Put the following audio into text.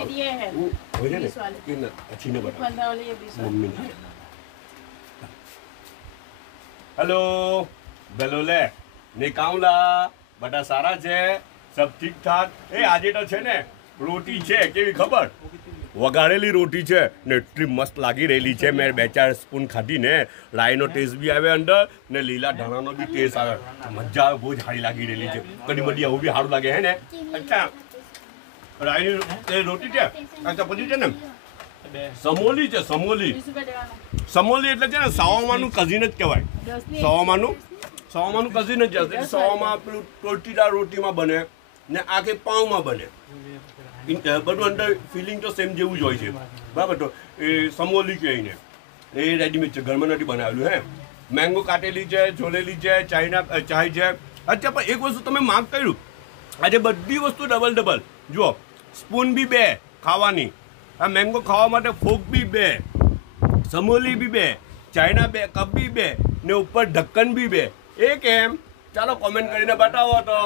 फिर ये है बीस वाले कि अच्छी ने बता 15 वाले ये 20 वाले मम्मी हेलो बेलोले ने काउला बटा सारा छे सब ठीक ठाक ए આજે તો છે ને રોટી છે કેવી ખબર વઘારેલી રોટી છે ને એટલી મસ્ત લાગી રહેલી છે મેં 2-4 સ્પૂન ખાધી ને રાઈનો ટેસ્ટ બી આવે અંદર ને લીલા ધાણાનો બી ટેસ્ટ આવે મજા આવે બહુ સારી લાગી રહેલી છે કડી મડી આવું બી સારું લાગે હે ને અચ્છા રાઈની રોટી છે અચ્છા પછી છે ને સમોલી છે સમોલી 20 रुपए देवाना સમોલી એટલે છે ને સાવામાનું કઝિન જ કહેવાય સાવામાનું કઝિન જ છે સાવામાં પેલું ટોટીડા રોટીમાં બને ને આ કે પાઉંમાં બને બધું અંદર ફિલિંગ તો સેમ જેવું જ હોય છે બરાબર તો એ સમોલી કહે ને એ રેડીમેડ છે ઘરમાં નથી બનાવેલું હે મેંગો કાટેલી છે છોલેલી છે ચાઇના ચાય છે અચ્છા પણ એક વસ્તુ તમે માર્ક કર્યું આજે બધી વસ્તુ ડબલ જુઓ સ્પૂન બી 2 ખાવાની આ મેંગો ખાવા માટે ફોક બી 2 સમોલી બી 2 ચાઇના 2 કપ બી 2 ને ઉપર ઢક્કન બી 2 એ કેમ ચાલો કોમેન્ટ કરીને બતાવો તો